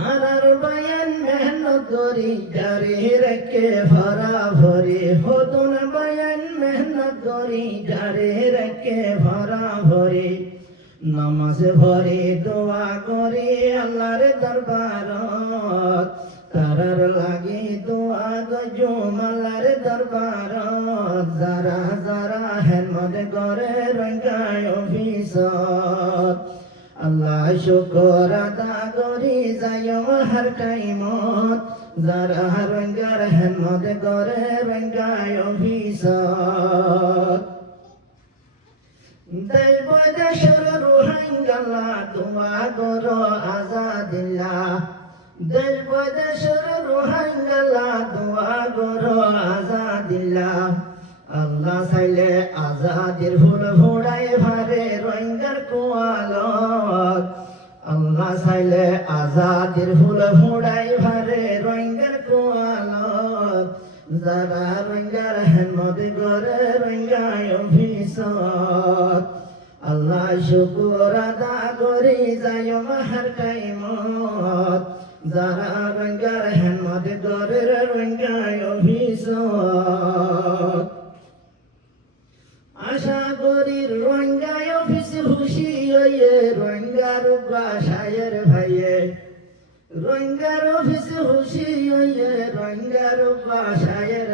আর বয়ান মেহনত করি জারি রেখে ভরা ভরে হতুন বয়ান মেহনত করি জারি রেখে ভরা ভরে নামাজ ভরে দোয়া করে আল্লাহর দরবারত তারার লাগি দোয়া গজুম আল্লাহর দরবারত যারা যারা হেলমত করে রঙ্গায় অফিসত আল্লাহ শুকর আদা করি যায় হার টাইমত যারা রঙ্গার হেলমত করে রঙ্গায় অফিসত দেব দেশের রোহিঙ্গালা দোয়া করো আজাদিল্লাহ দেব দেশের রোহিঙ্গালা দোয়া করো আজাদিল্লাহ আল্লাহ চাইলে আজাদির ফুল ভোড়াই ভারে রোহিঙ্গার কোয়ালত আল্লাহ চাইলে আজাদির ফুল ভোড়াই ভারে রোহিঙ্গার কোয়ালত যারা রোহিঙ্গার হেলমত করে রোহিঙ্গায় অফিসত আল্লাহ শুকুর আদা করি যায় মাহার টাইমত যারা রোহিঙ্গার হেলমত করে রোহিঙ্গায় অফিসত আশা করি রোহিঙ্গায় অফিস খুশি হয়ে রোহিঙ্গার বাসায়ের ভাইয়ে রোহিঙ্গার অফিস খুশি হয়ে রোহিঙ্গার বাসায়ের